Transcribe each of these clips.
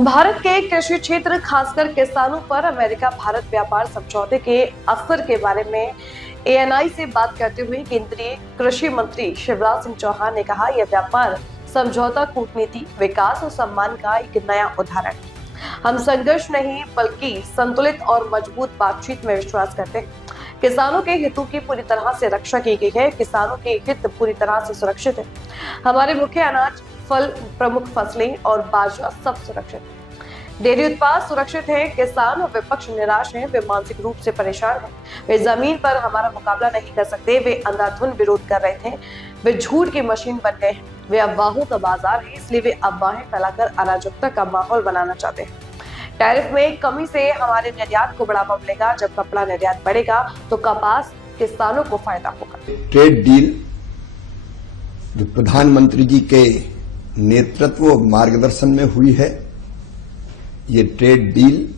भारत के कृषि क्षेत्र खासकर किसानों पर अमेरिका भारत व्यापार समझौते के असर के बारे में एएनआई से बात करते हुए केंद्रीय कृषि मंत्री शिवराज सिंह चौहान ने कहा, यह व्यापार समझौता कूटनीति, विकास और सम्मान का एक नया उदाहरण है। हम संघर्ष नहीं बल्कि संतुलित और मजबूत बातचीत में विश्वास करते हैं। किसानों के हितों की पूरी तरह से रक्षा की गई है। किसानों के हित पूरी तरह से सुरक्षित है। हमारे मुख्य अनाज, फल, प्रमुख फसलें और बाजरा सब सुरक्षित है। डेयरी उत्पाद सुरक्षित है। किसान और विपक्ष निराश हैं, वे मानसिक रूप से परेशान हैं। वे जमीन पर हमारा मुकाबला नहीं कर सकते। वे अंधाधुंध विरोध कर रहे थे। वे झूठ की मशीन बन गए हैं। वे अफवाहों का बाजार है, इसलिए वे अफवाहें फैलाकर अराजकता का माहौल बनाना चाहते हैं। टैरिफ में कमी से हमारे निर्यात को बढ़ावा मिलेगा। जब कपड़ा निर्यात बढ़ेगा तो कपास किसानों को फायदा होगा। ट्रेड डील जो प्रधानमंत्री जी के नेतृत्व और मार्गदर्शन में हुई है, ये ट्रेड डील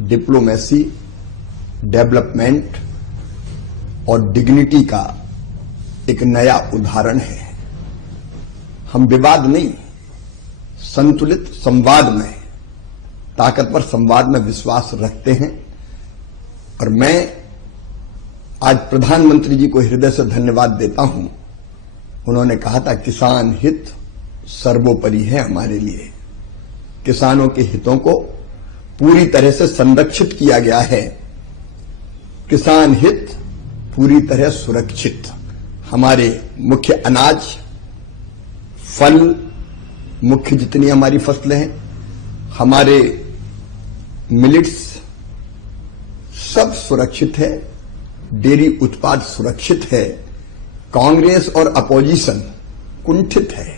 डिप्लोमेसी, डेवलपमेंट और डिग्निटी का एक नया उदाहरण है। हम विवाद नहीं, संतुलित संवाद में, ताकतवर संवाद में विश्वास रखते हैं। और मैं आज प्रधानमंत्री जी को हृदय से धन्यवाद देता हूं। उन्होंने कहा था किसान हित सर्वोपरि है हमारे लिए। किसानों के हितों को पूरी तरह से संरक्षित किया गया है। किसान हित पूरी तरह सुरक्षित। हमारे मुख्य अनाज, फल, मुख्य जितनी हमारी फसलें हैं, हमारे मिलेट्स सब सुरक्षित है। डेयरी उत्पाद सुरक्षित है। कांग्रेस और अपोजिशन कुंठित है,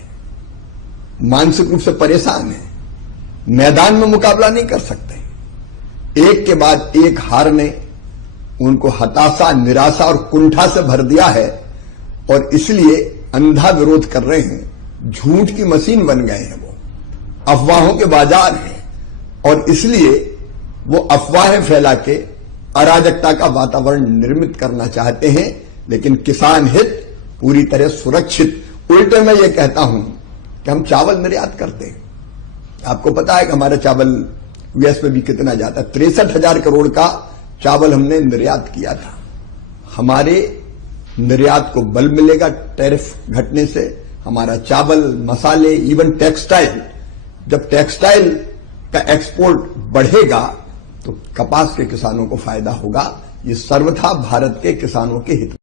मानसिक रूप से परेशान है, मैदान में मुकाबला नहीं कर सकते। एक के बाद एक हार ने उनको हताशा, निराशा और कुंठा से भर दिया है और इसलिए अंधा विरोध कर रहे हैं। झूठ की मशीन बन गए हैं, वो अफवाहों के बाजार हैं और इसलिए वो अफवाहें फैला के अराजकता का वातावरण निर्मित करना चाहते हैं। लेकिन किसान हित पूरी तरह सुरक्षित। उल्टे मैं ये कहता हूं कि हम चावल निर्यात करते हैं। आपको पता है कि हमारा चावल यूएस में भी कितना जाता है। 63,000 करोड़ का चावल हमने निर्यात किया था। हमारे निर्यात को बल मिलेगा टैरिफ घटने से। हमारा चावल, मसाले, इवन टेक्सटाइल, जब टेक्सटाइल का एक्सपोर्ट बढ़ेगा तो कपास के किसानों को फायदा होगा। ये सर्वथा भारत के किसानों के हित